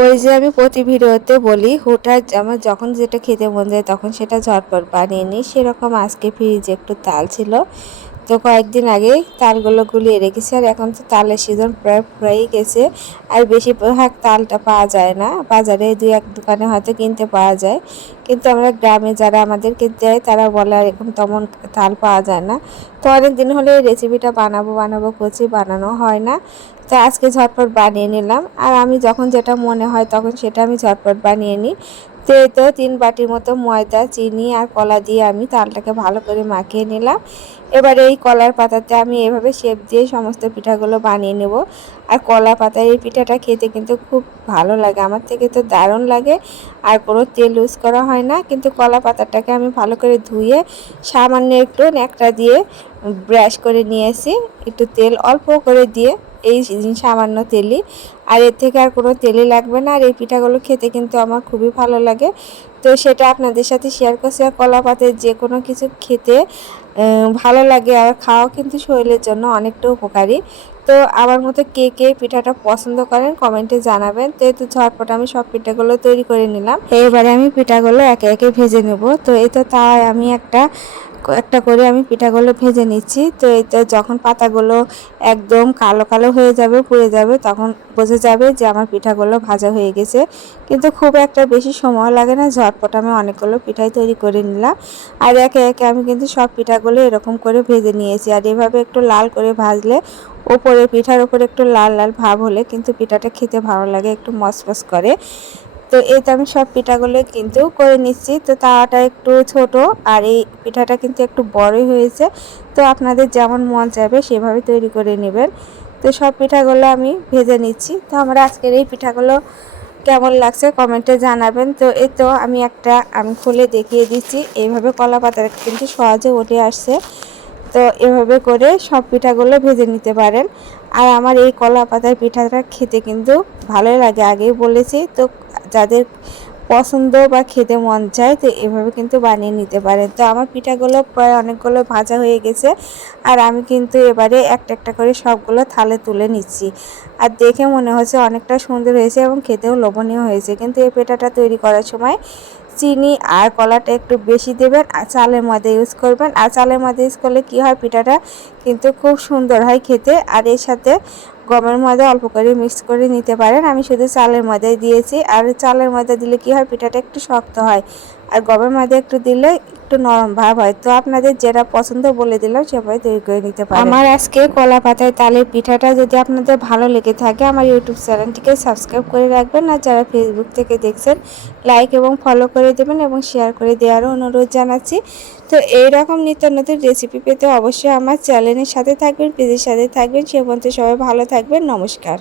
ওই যে আমি প্রতি ভিডিওতে বলি হুটহাট আমার যখন যেটা খেতে মন যায় তখন সেটা ঝটপট বানিয়ে নিই, সেরকম আজকে ফ্রিজে একটু তাল ছিল। তো কয়েকদিন আগে তালগুলো গুলিয়ে রেখেছি, আর এখন তো তালের সিজন প্রায় ফুরাই গেছে। আর বেশিরভাগ তালটা পাওয়া যায় না বাজারে, দুই এক দোকানে হয়তো কিনতে পাওয়া যায়, কিন্তু আমরা গ্রামে যারা আমাদেরকে দেয় তারা বলে এরকম তেমন তাল পাওয়া যায় না। তো অনেক দিন হলে এই রেসিপিটা বানাবো করছি, বানানো হয় না। তো আজকে ঝটপট বানিয়ে নিলাম, আর আমি যখন যেটা মনে হয় তখন সেটা আমি ঝটপট বানিয়ে নিই। তো এই তো 3 বাটির মতো ময়দা, চিনি আর কলা দিয়ে আমি তালটাকে ভালো করে মাখিয়ে নিলাম। এবার এই কলার পাতাতে আমি এভাবে শেপ দিয়ে সমস্ত পিঠাগুলো বানিয়ে নেব। আর কলা পাতার এই পিঠাটা খেতে কিন্তু খুব ভালো লাগে, আমার থেকে তো দারুণ লাগে। আর কোনো তেল ইউজ করা হয় না, কিন্তু কলা পাতাটাকে আমি ভালো করে ধুয়ে সামান্য একটু ন্যাকড়া দিয়ে ব্রাশ করে নিয়েছি, একটু তেল অল্প করে দিয়ে, এই সামান্য তেলই, আর এর থেকে আর কোনো তেলই লাগবে না। আর এই পিঠাগুলো খেতে কিন্তু আমার খুবই ভালো লাগে, তো সেটা আপনাদের সাথে শেয়ার করছি। আর কলা পাতায় যে কোনো কিছু খেতে ভালো লাগে, আর খাওয়া কিন্তু শরীরের জন্য অনেকটা উপকারী। তো আমার মতো কে কে পিঠাটা পছন্দ করেন কমেন্টে জানাবেন। তো এই তো ঝটপট আমি সব পিঠাগুলো তৈরি করে নিলাম। এবারে আমি পিঠাগুলো একে একে ভেজে নেব। তো এই তো তাই আমি একটা একটা করে আমি পিঠাগুলো ভেজে নিচ্ছি। তো এই তো যখন পাতাগুলো একদম কালো কালো হয়ে যাবে, পুড়ে যাবে, তখন বোঝা যাবে যে আমার পিঠাগুলো ভাজা হয়ে গেছে। কিন্তু খুব একটা বেশি সময় লাগে না, ঝটপট আমি অনেকগুলো পিঠাই তৈরি করে নিলাম। আর একে একে আমি কিন্তু সব পিঠাগুলো এরকম করে ভেজে নিয়েছি। আর এভাবে একটু লাল করে ভাজলে, ওপরে পিঠার উপরে একটু লাল লাল ভাব হলে কিন্তু পিঠাটা খেতে ভালো লাগে, একটু মচমচ করে। তো এই তো আমি সব পিঠাগুলো কিন্তু করে নিচ্ছি। তো তাওয়াটা একটু ছোট, আর এই পিঠাটা কিন্তু একটু বড়ই হয়েছে। তো আপনাদের যেমন মন চাইবে সেভাবে তৈরি করে নেবেন। তো সব পিঠাগুলো আমি ভেজে নিচ্ছি। তো আমরা আজকের এই পিঠাগুলো কেমন লাগছে কমেন্টে জানাবেন। তো এই তো আমি খুলে দেখিয়ে দিচ্ছি, এইভাবে কলা পাতাটা কিন্তু সহজে উঠে আসছে। তো এভাবে করে সব পিঠাগুলো ভেজে নিতে পারেন। আর আমার এই কলা পাতার পিঠাটা খেতে কিন্তু ভালোই লাগে, আগেই বলেছি। তো যাদের পছন্দ বা খেতে মন চায় তো এভাবে কিন্তু বানিয়ে নিতে পারেন। তো আমার পিঠাগুলো প্রায় অনেকগুলো ভাজা হয়ে গেছে, আর আমি কিন্তু এবারে একটা একটা করে সবগুলো থালে তুলে নিচ্ছি। আর দেখে মনে হচ্ছে অনেকটা সুন্দর হয়েছে এবং খেতেও লোভনীয় হয়েছে। কিন্তু এই পিঠাটা তৈরি করার সময় চিনি আর কলাটা একটু বেশি দেবেন, আর চালের ময়দা ইউজ করবেন। আর চালের ময়দা ইউজ করলে কী হয়, পিঠাটা কিন্তু খুব সুন্দর হয় খেতে। আর এর সাথে গমের ময়দা অল্প করে মিক্স করে নিতে পারেন, আমি শুধু চালের ময়দাই দিয়েছি। আর চালের ময়দা দিলে কী হয়, পিঠাটা একটু শক্ত হয়, আর গমের ময়দা একটু দিলে একটু নরম ভাব হয়। তো আপনাদের যেটা পছন্দ বলে দিলাম, সেভাবে তৈরি করে নিতে পারেন। আমার আজকে কলা পাতায় তালের পিঠাটা যদি আপনাদের ভালো লেগে থাকে, আমার ইউটিউব চ্যানেলটিকে সাবস্ক্রাইব করে রাখবেন। আর যারা ফেসবুক থেকে দেখছেন, লাইক এবং ফলো করে দেবেন এবং শেয়ার করে দেওয়ারও অনুরোধ জানাচ্ছি। তো এইরকম নিত্য নতুন রেসিপি পেতে অবশ্যই আমার চ্যানেলের সাথে থাকবেন, পেজের সাথে থাকবেন। সে পর্যন্ত সবাই ভালো থাকবেন। নমস্কার।